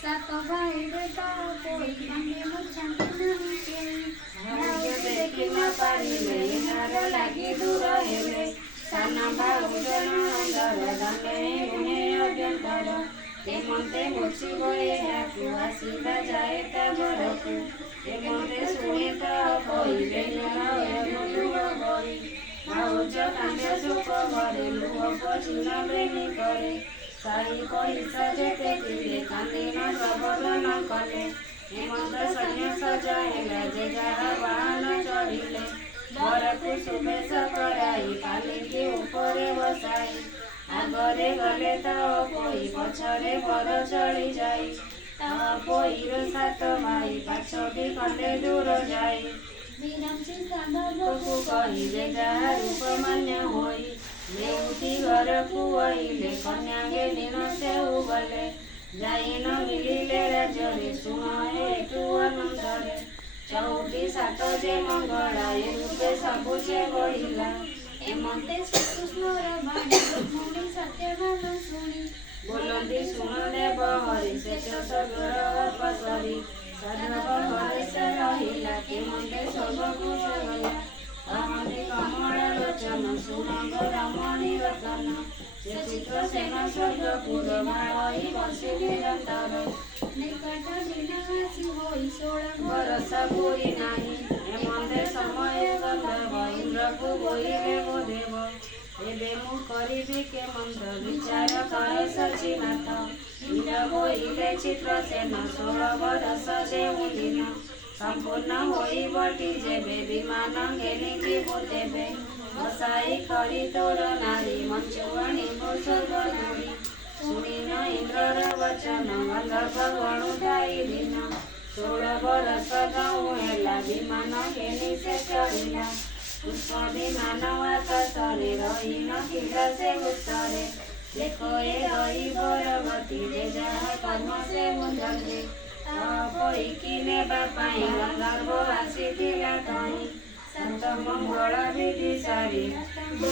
सात भाई बेटा कोई बंदे मुझाते नहीं केई भाउज देखी न पारिले हार लागी दूर हेले साना भाउज नणंदर दंडे नुहे अभ्यंतर एमंते मुछिब एहाकु आसिला जाए ता घरकु एमंते शुणे त कहिले लुह गरी भाउज कांदे सुख घरे लुह पछिन प्रेमी करे साई पइसा जेते ଥିଲେ कांदे न प्रबोधन कले हेमंत सैन्य सजाइला जे जहा वाहन चढ़िले बरकु शुभेश कराई पालिकी उपरे बसाई आगरे गले त कोई पछरे बर चढ़ी जाई पोईर सात भाई पाछटी खंडे दूर जाई विरंची साधवकु कही जे जहा रूप मान्य होई लेउटी घरकु आइले कन्या गेली न सेउ गले जाई न मिलिले राज्ୟରେ ଶୁଣ ଏଠୁ ଆନନ୍ଦରେ ଚଉଠି ସାତ ଯେ ମଙ୍ଗଳା ଏ ରୂପେ ସବୁ ସେ ବଢିଲା ଏମନ୍ତେ ଶ୍ରୀକୃଷ୍ଣର ବାଣୀ ରୁକ୍ମିଣୀ ସତ୍ୟଭାମା ଶୁଣି ବୋଲନ୍ତି ଶୁଣ ଦେବ ହରି ଶେଷ ସଗର ଅପସରି ସାଧବ ଘରେ ସେ ରହିଲା କେମନ୍ତେ ସ୍ୱର୍ଗକୁ ସେ ଗଲା କହନ୍ତି କମଳ ଲୋଚନ ଶୁଣ ରମଣୀ ରତନ ସେ ଚିତ୍ର ସେନ ସ୍ୱର୍ଗପୁର ଭାଳଇ ବସି ନିରନ୍ତର ନିକଟ ଦିନ ଆସି ହୋଇ 16 ବରଷ ପୁରୀ ନାହିଁ ଏମନ୍ତେ ସମୟ ଗନ୍ଧର୍ବ ଇନ୍ଦ୍ରକୁ ବୋଇଲେ ମୋ ଦେବ ଏବେ ମୁଁ କରିବି କେମନ୍ତ ବିଚାର କରେ ସଚିନାଥ ଇନ୍ଦ୍ର ବୋଇଲେ ଚିତ୍ର ସେନ 16 ବରଷ ଯେଉଁ ଦିନ संपूर्ण होइबटी जेबे विमान घेनी जीवु तेबे बसाई करी तोर नारी मंचुआणी स्वर्ग दूरी शुणिन इंद्रर वचन गंधर्व गणुधाई दिन 16 बरस गऊ हेला विमान घेनी से चढ़िला पुष्प विमान आकाशरे रही नथिला से उत्तरे देखो ए रही बरवती जे जहा कर्म से मुझे पईकी नेबा पाई गंधर्व आसीथिला तही सात मंगल विधि सारी